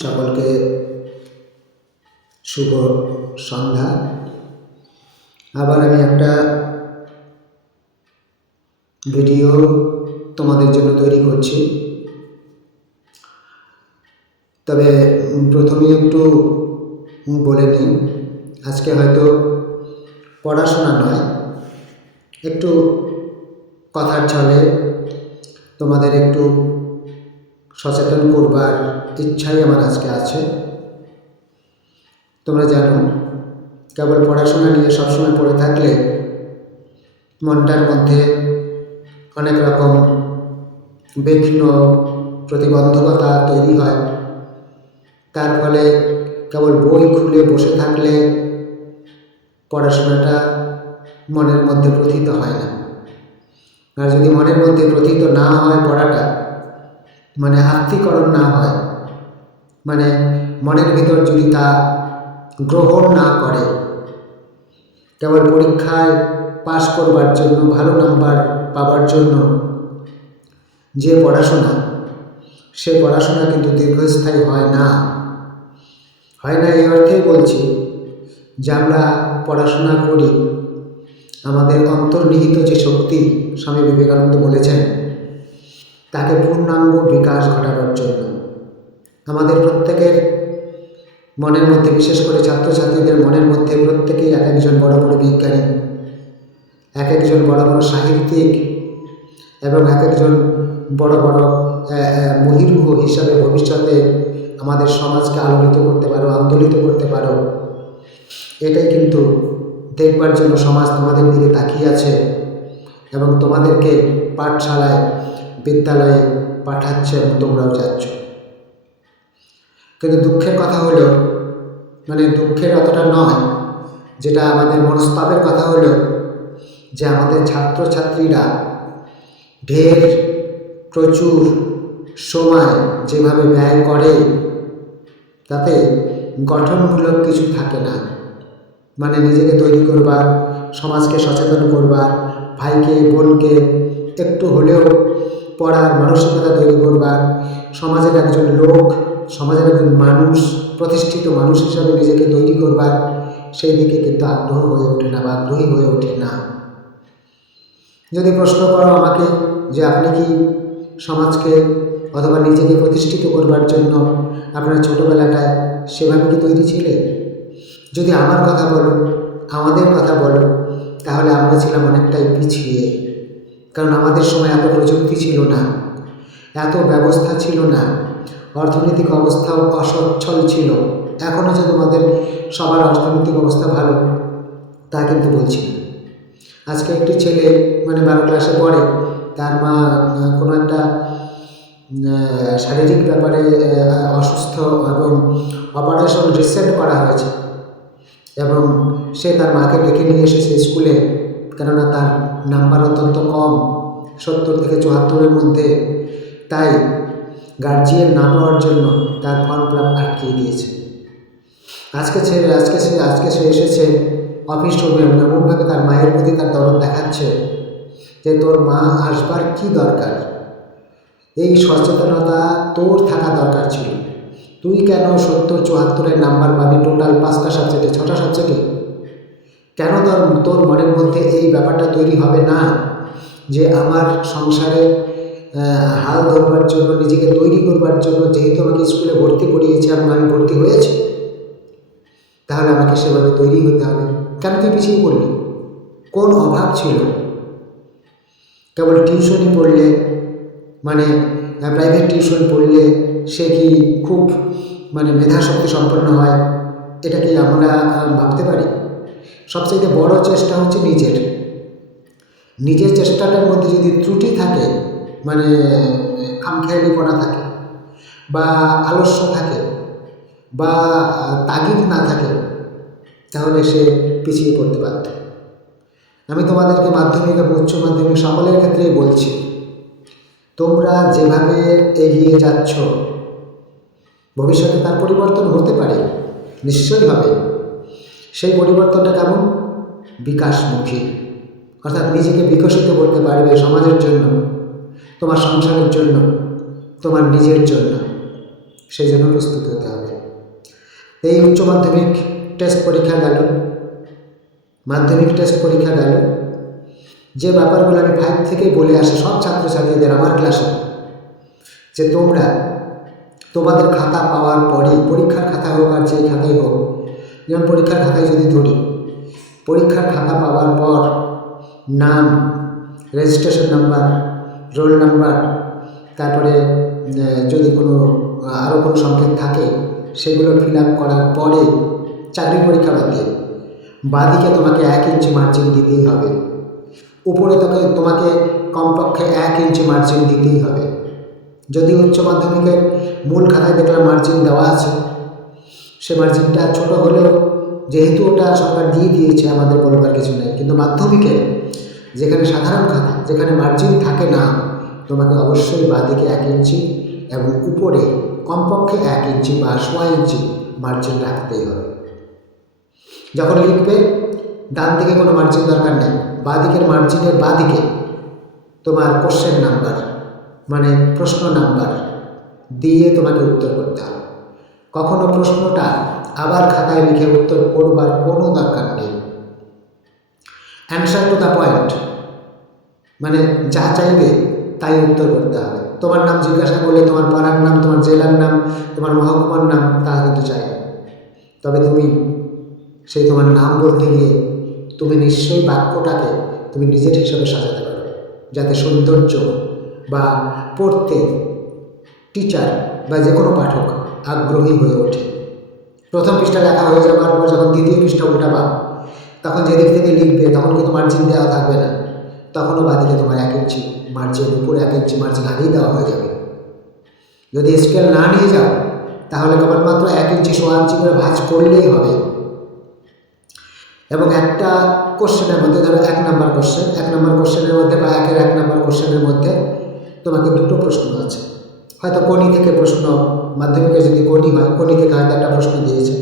সকলকে শুভ সন্ধ্যা। আবার আমি একটা ভিডিও তোমাদের জন্য তৈরি করছি। তবে উম, প্রথমেই একটু বলে নিই আজকে হয়তো পড়াশোনা নয় একটু কথার ছলে তোমাদের একটু সচেতন করবার ইচ্ছাই আমার আজকে আছে। তোমরা জানো, কেবল পড়াশোনা নিয়ে সবসময় পড়ে থাকলে মনটার মধ্যে অনেক রকম বিঘ্ন, প্রতিবন্ধকতা তৈরি হয়। তার ফলে কেবল বই খুলে বসে থাকলে পড়াশোনাটা মনের মধ্যে প্রথিত হয় না। আর যদি মনের মধ্যে প্রথিত না হয় পড়াটা মানে আত্মীকরণ না হয় মানে মনের ভিতর যদি তা গ্রহণ না করে, কেবল পরীক্ষায় পাশ করবার জন্য, ভালো নাম্বার পাবার জন্য যে পড়াশোনা, সে পড়াশোনা কিন্তু দীর্ঘস্থায়ী হয় না। হয় না এই অর্থেই বলছি যে আমরা পড়াশোনা করি, আমাদের অন্তর্নিহিত যে শক্তি, স্বামী বিবেকানন্দ বলেছেন তাকে পূর্ণাঙ্গ বিকাশ ঘটানোর জন্য। আমাদের প্রত্যেকের মনের মধ্যে, বিশেষ করে ছাত্রছাত্রীদের মনের মধ্যে প্রত্যেকেই এক একজন বড় বড় বিজ্ঞানী, এক একজন বড় বড় সাহিত্যিক এবং এক একজন বড় বড় মহিরুহ হিসাবে ভবিষ্যতে আমাদের সমাজকে আলোকিত করতে পারো, আন্দোলিত করতে পারো। এটাই কিন্তু দেখবার জন্য সমাজ তোমাদের দিকে তাকিয়ে আছে এবং তোমাদেরকে পাঠশালায় বিদ্যালয়ে পাঠাচ্ছে এবং তোমরাও যাচ্ছ। কিন্তু দুঃখের কথা হলো মানে দুঃখের অতটা নয়, যেটা আমাদের মনস্তাবের কথা হলো যে আমাদের ছাত্রছাত্রীরা ঢের প্রচুর সময় যেভাবে ব্যয় করে, তাতে গঠনমূলক কিছু থাকে না। মানে নিজেকে তৈরি করবার, সমাজকে সচেতন করবার, ভাইকে, বোনকে একটু হলেও পড়ার মানসিকতা তৈরি করবার, সমাজের একজন লোক, সমাজের একজন মানুষ, প্রতিষ্ঠিত মানুষ হিসাবে নিজেকে তৈরি করবার, সেই দিকে কিন্তু আগ্রহ হয়ে ওঠে না বা আগ্রহী হয়ে ওঠে না। যদি প্রশ্ন করো আমাকে যে আপনি কি সমাজকে অথবা নিজেকে প্রতিষ্ঠিত করবার জন্য আপনার ছোটোবেলাটায় সেভাবে কি তৈরি ছিলেন যদি আমার কথা বলো, আমাদের কথা বলো, তাহলে আমরা ছিলাম অনেকটাই পিছিয়ে। কারণ আমাদের সময় এত প্রযুক্তি ছিল না, এত ব্যবস্থা ছিল না, অর্থনৈতিক অবস্থাও অসচ্ছল ছিল। এখনও যে তোমাদের সবার অর্থনৈতিক অবস্থা ভালো, তা কিন্তু বলছি আজকে একটি ছেলে মানে বারো ক্লাসে পড়ে, তার মা কোনো একটা শারীরিক ব্যাপারে অসুস্থ এবং অপারেশন রিসেন্ট করা হয়েছে। এবং সে তার মাকে ডেকে নিয়ে এসেছে স্কুলে, কেননা তার নাম্বার অত্যন্ত কম, সত্তর থেকে চুয়াত্তরের মধ্যে। তাই গার্জিয়ান না পাওয়ার জন্য তার ফর্ম ফিল আটকিয়ে দিয়েছে। আজকে সে আজকে সে আজকে সে এসেছে অফিস রুমে এমনভাবে তার মায়ের প্রতি তার দরদ দেখাচ্ছে যে তোর মা আসবার কি দরকার? এই সচেতনতা তোর থাকা দরকার ছিল। তুই কেন সত্তর, চুয়াত্তরের নাম্বার পাবি? টোটাল পাঁচটা সাবজেক্টে ছটা সাবজেক্টে কেন তোর তোর মনের মধ্যে এই ব্যাপারটা তৈরি হবে না? যে আমার সংসারে হাল ধরবার জন্য, নিজেকে তৈরি করবার জন্য যেহেতু আমাকে স্কুলে ভর্তি করিয়েছে এবং আমি ভর্তি হয়েছি, তাহলে আমাকে সেভাবে তৈরি হতে হবে। কেন তুই পিছিয়ে পড়লি? কোন অভাব ছিল? কেবল টিউশনই পড়লে মানে প্রাইভেট টিউশন পড়লে সে কি খুব মানে মেধাশক্তি সম্পন্ন হয়? এটা কি আমরা ভাবতে পারি? সবচেয়ে বড় চেষ্টা হচ্ছে নিজের। নিজের চেষ্টাটার মধ্যে যদি ত্রুটি থাকে মানে খামখেয়ালিপনা থাকে, বা আলস্য থাকে, বা, তাগিদ না থাকে, তাহলে সে পিছিয়ে পড়তে পারত আমি তোমাদেরকে মাধ্যমিক এবং উচ্চ মাধ্যমিক সকলের ক্ষেত্রেই বলছি, তোমরা যেভাবে এগিয়ে যাচ্ছ, ভবিষ্যতে তার পরিবর্তন হতে পারে, নিশ্চয়ই হবে। সেই পরিবর্তনটা কেমন? বিকাশমুখী। অর্থাৎ নিজেকে বিকশিত করতে পারবে সমাজের জন্য, তোমার সংসারের জন্য, তোমার নিজের জন্য। সেই জন্য প্রস্তুত হতে হবে। এই উচ্চ মাধ্যমিক টেস্ট পরীক্ষা গেল। মাধ্যমিক টেস্ট পরীক্ষা গেল। যে ব্যাপারগুলো আমি ফাইভ থেকেই বলে আসি সব ছাত্রছাত্রীদের আমার ক্লাসে যে তোমরা তোমাদের খাতা পাওয়ার পরে পরীক্ষার খাতা হোক আর যে খাতাই হোক যেমন পরীক্ষার খাতায় যদি ধরি, পরীক্ষার খাতা পাওয়ার পর নাম রেজিস্ট্রেশন নাম্বার রোল নাম্বার তারপরে যদি কোনো আরও কোনো সংকেত থাকে, সেগুলো ফিল আপ করার পরে চাকরি পরীক্ষা বাদ দিয়ে, বাদিকে তোমাকে এক ইঞ্চি মার্জিন দিতেই হবে, উপরে তোকে, তোমাকে কমপক্ষে এক ইঞ্চি মার্জিন দিতেই হবে। যদি উচ্চ মাধ্যমিকের মূল খাতায় দেখলাম মার্জিন দেওয়া আছে সে মার্জিনটা ছোট হলেও যেহেতু ওটা সরকার দিয়ে দিয়েছে, আমাদের বলবার কিছু নেই। কিন্তু মাধ্যমিকে যেখানে সাধারণ খাতা, যেখানে মার্জিন থাকে না, তোমাকে অবশ্যই বাঁদিকে এক ইঞ্চি এবং উপরে কমপক্ষে এক ইঞ্চি বা সোয়া ইঞ্চি মার্জিন রাখতেই হবে। যখন লিখবে, ডান দিকে কোনো মার্জিন দরকার নেই, বাঁদিকের মার্জিনের বাঁদিকে তোমার কোশ্চেন নাম্বার মানে প্রশ্ন নাম্বার দিয়ে তোমাকে উত্তর করতে হবে। কখনো প্রশ্নটা আবার খাতায় লিখে উত্তর করবার কোনো দরকার নেই। অ্যান্সার টু দ্য পয়েন্ট মানে যা চাইবে তাই উত্তর করতে হবে। তোমার নাম জিজ্ঞাসা করলে তোমার পাড়ার নাম, তোমার জেলার নাম, তোমার মহকুমার নাম তা কিন্তু চাই তবে তুমি সেই তোমার নাম বলতে গিয়ে তুমি নিশ্চয়ই বাক্যটাকে তুমি নিজের হিসাবে সাজাতে পারবে যাতে সৌন্দর্য বা পড়তে টিচার বা যে কোনো পাঠক আগ্রহী হয়ে ওঠে। প্রথম পৃষ্ঠা লেখা হয়ে যাওয়ার পর যখন দ্বিতীয় পৃষ্ঠা উঠাবা তখন যেদিক থেকে লিখবে, তখন কিন্তু মার্জিন দেওয়া থাকবে না। তখনও বাদিকে তোমার এক ইঞ্চি মার্জিন উপরে এক ইঞ্চি মার্জিন আগেই দেওয়া হয়ে যাবে। যদি স্কেল না নিয়ে যাও, তাহলে কেবলমাত্র এক ইঞ্চি সোয়া ইঞ্চি করে ভাঁজ করলেই হবে। এবং একটা কোশ্চেনের মধ্যে, ধরো এক নম্বর কোশ্চেন এক নম্বর কোশ্চেনের মধ্যে বা একের এক নাম্বার কোশ্চেনের মধ্যে তোমাকে দুটো প্রশ্ন আছে। হয়তো কোনি থেকে প্রশ্ন, মাধ্যমিকে যদি কোনি হয়, কোনি থেকে হয়তো একটা প্রশ্ন দিয়েছে।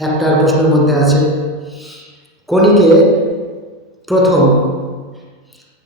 একটার প্রশ্নের মধ্যে আছে, কোনিকে প্রথম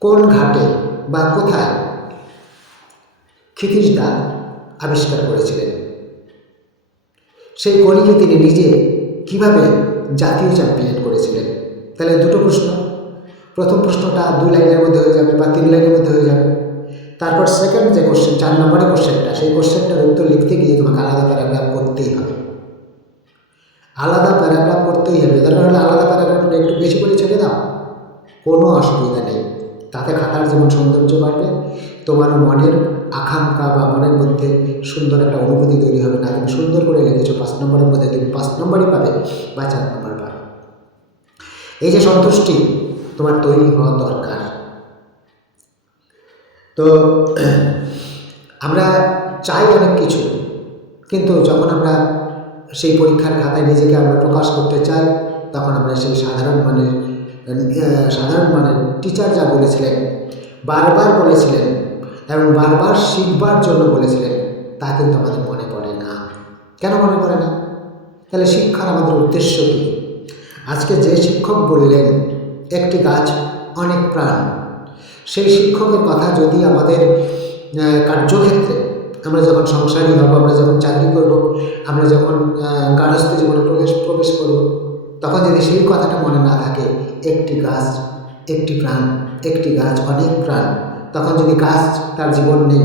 কোন ঘাটে বা কোথায় ক্ষিতিশদা আবিষ্কার করেছিলেন? সেই কণিকে তিনি নিজে কীভাবে জাতীয় চ্যাম্পিয়ন করেছিলেন? তাহলে দুটো প্রশ্ন। প্রথম প্রশ্নটা দুই লাইনের মধ্যে হয়ে যাবে বা তিন লাইনের মধ্যে হয়ে যাবে। তারপর সেকেন্ড যে কোশ্চেন চার নম্বরের কোশ্চেনটা সেই কোশ্চেনটার উত্তর লিখতে গিয়ে তোমাকে আলাদা প্যারাগ্রাফ করতেই হবে। আলাদা প্যারাগ্রাফ করতেই হবে। দরকার হলে আলাদা প্যারাগ্রাফটা একটু বেশি করে ছেড়ে দাও। কোনো অসুবিধা নেই। তাতে খাতার যেমন সৌন্দর্য বাড়বে তোমার মনের আকাঙ্ক্ষা বা মনের মধ্যে সুন্দর একটা অনুভূতি তৈরি হবে। না, তুমি সুন্দর করে লিখেছো, পাঁচ নম্বরের মধ্যে তুমি পাঁচ নম্বরই পাবে বা চার নম্বর পাবে। এই যে সন্তুষ্টি তোমার তৈরি হওয়া দরকার। তো আমরা চাই অনেক কিছু, কিন্তু যখন আমরা সেই পরীক্ষার খাতায় নিজেকে আমরা প্রকাশ করতে চাই, তখন আমরা সেই সাধারণ মানের সাধারণ মানের টিচার যা বলেছিলেন, বারবার বলেছিলেন এবং বারবার শিখবার জন্য বলেছিলেন, তা কিন্তু আমাদের মনে পড়ে না। কেন মনে পড়ে না? তাহলে শিক্ষার আমাদের উদ্দেশ্য কী? আজকে যে শিক্ষক বললেন, একটি গাছ অনেক প্রাণ। সেই শিক্ষকের কথা যদি আমাদের কার্যক্ষেত্রে আমরা যখন সংসারী হব আমরা যখন চাকরি করব আমরা যখন আহ, গার্হস্থ্য জীবনে প্রবেশ প্রবেশ করব তখন যদি সেই কথাটা মনে না থাকে একটি গাছ একটি প্রাণ একটি গাছ অনেক প্রাণ তখন যদি গাছ তার জীবন নেই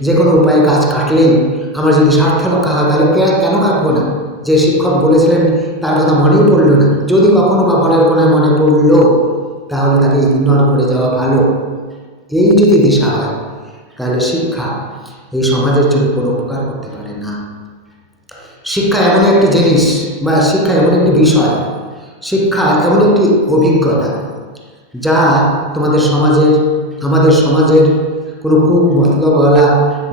যে কোনো উপায়ে গাছ কাটলেই আমার যদি স্বার্থ রক্ষা হয় তাহলে কেন কাটবো না? যে শিক্ষক বলেছিলেন তার কথা মনেই পড়ল না। যদি কখনো বা মনের কোনায় মনে পড়ল তাহলে তাকে ইগনোর করে যাওয়া ভালো। এই যদি দিশা হয়, তাহলে শিক্ষা এই সমাজের জন্য কোনো উপকার করতে পারে না। শিক্ষা এমন একটি জিনিস বা শিক্ষা এমন একটি বিষয়, শিক্ষা এমন একটি অভিজ্ঞতা যা তোমাদের সমাজের, আমাদের সমাজের কোনো কুমতলবওয়ালা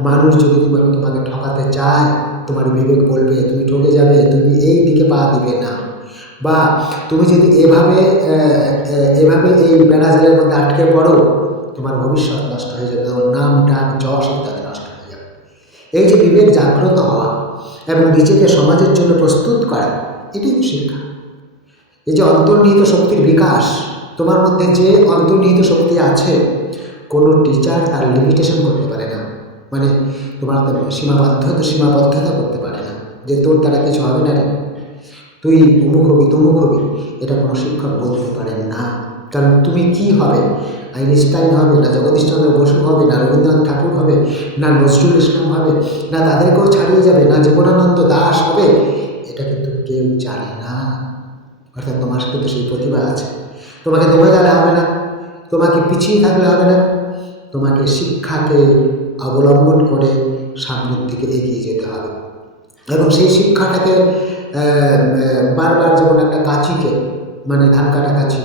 মানুষ যদি তোমাকে তোমাকে ঠকাতে চায়, তোমার বিবেক বলবে, তুমি ঠকে যাবে, তুমি এই দিকে পা দিবে না। বা তুমি যদি এভাবে এভাবে এই বেড়াজালের মধ্যে আটকে পড়ো, তোমার ভবিষ্যৎ নষ্ট হয়ে যাবে, তোমার নাম, ডাক, যশ ইত্যাদি নষ্ট হয়ে যাবে। এই যে বিবেক জাগ্রত হওয়া এবং নিজেকে সমাজের জন্য প্রস্তুত করা, এটাই তো শিক্ষা এই যে অন্তর্নিহিত শক্তির বিকাশ, তোমার মধ্যে যে অন্তর্নিহিত শক্তি আছে, কোনো টিচার তার লিমিটেশন করতে পারে না। মানে তোমার সীমাবদ্ধতা সীমাবদ্ধতা করতে পারে না, যে তোর দ্বারা কিছু হবে না রে। তুই অমুক হবি, তমুক হবি। এটা কোনো শিক্ষক বলতে পারেন না। কারণ তুমি কি হবে? আইনস্টাইন হবে না, জগদীশচন্দ্র বসু হবে না, রবীন্দ্রনাথ ঠাকুর হবে না, নজরুল ইসলাম হবে না, তাদেরকেও ছাড়িয়ে যাবে না, জীবনানন্দ দাস হবে। এটা কিন্তু কেউ জানে না। অর্থাৎ তোমার কিন্তু সেই প্রতিভা আছে। তোমাকে দমে গেলে হবে না, তোমাকে পিছিয়ে থাকলে হবে না। তোমাকে শিক্ষাকে অবলম্বন করে সামনের দিকে এগিয়ে যেতে হবে। এবং সেই শিক্ষাটাকে বারবার যেমন একটা কাঁচিকে মানে ধান কাটা কাঁচি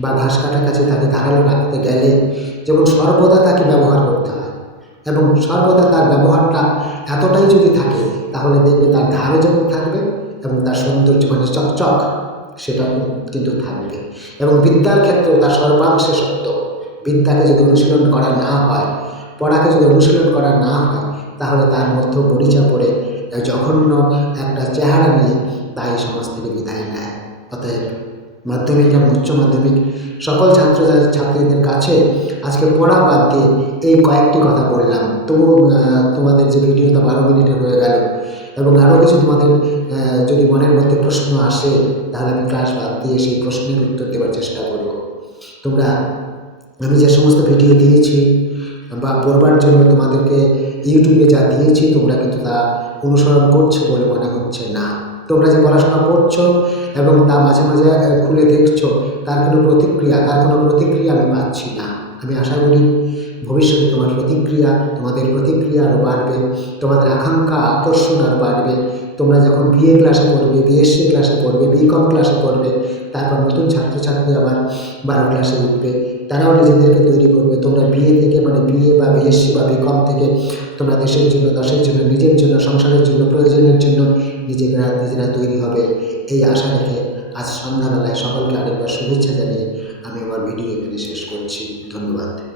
বা ঘাস কাটা কাঁচি তাকে ধারালো রাখতে গেলে যেমন সর্বদা তাকে ব্যবহার করতে হয় এবং সর্বদা তার ব্যবহারটা এতটাই যদি থাকে, তাহলে দেখবে তার ধারও যেমন থাকবে এবং তার সৌন্দর্য মানে চকচক সেটা কিন্তু থাকবে। এবং বিদ্যার ক্ষেত্রেও তার সর্বাংশে সত্য। বিদ্যাকে যদি অনুশীলন করা না হয়, পড়াকে যদি অনুশীলন করা না হয়, তাহলে তার মধ্যে পরিচয় পড়ে জঘন্য একটা চেহারা নিয়ে তাই সমাজ থেকে বিদায় নেয়। অতএব মাধ্যমিক এবং উচ্চ মাধ্যমিক সকল ছাত্র ছাত্রীদের কাছে আজকে পড়া বাদ দিয়ে এই কয়েকটি কথা বললাম। তবু তোমাদের যে ভিডিওটা বারো মিনিটের হয়ে গেল এবং আরও কিছু তোমাদের যদি মনের মধ্যে প্রশ্ন আসে, তাহলে আমি ক্লাস বাদ দিয়ে সেই প্রশ্নের উত্তর দেওয়ার চেষ্টা করব। তোমরা, আমি যে সমস্ত ভিডিও দিয়েছি বা পড়বার জন্য তোমাদেরকে ইউটিউবে যা দিয়েছি, তোমরা কিন্তু তা অনুসরণ করছে বলে মনে হচ্ছে না। তোমরা যে পড়াশোনা করছ এবং তা মাঝে মাঝে খুলে দেখছ, তার কোনো প্রতিক্রিয়া, তার কোনো প্রতিক্রিয়া আমি পাচ্ছি না। আমি আশা করি ভবিষ্যতে তোমার প্রতিক্রিয়া, তোমাদের প্রতিক্রিয়া আরও বাড়বে, তোমাদের আকাঙ্ক্ষা, আকর্ষণ আরও বাড়বে। তোমরা যখন বিএ ক্লাসে পড়বে বিএসসি ক্লাসে পড়বে বিকম ক্লাসে পড়বে, তারপর নতুন ছাত্রছাত্রী আবার বারো ক্লাসে উঠবে। তারাও নিজেদেরকে তৈরি করবে। তোমরা বিয়ে থেকে মানে বিয়ে বা বিএসসি বা বিকম থেকে তোমরা দেশের জন্য, দশের জন্য, নিজের জন্য, সংসারের জন্য, প্রয়োজনের জন্য নিজেরা নিজেরা তৈরি হবে। এই আশা রেখে আজ সন্ধ্যাবেলায় সকলকে আরেকবার শুভেচ্ছা জানিয়ে আমি আমার ভিডিও এখানে শেষ করছি। ধন্যবাদ।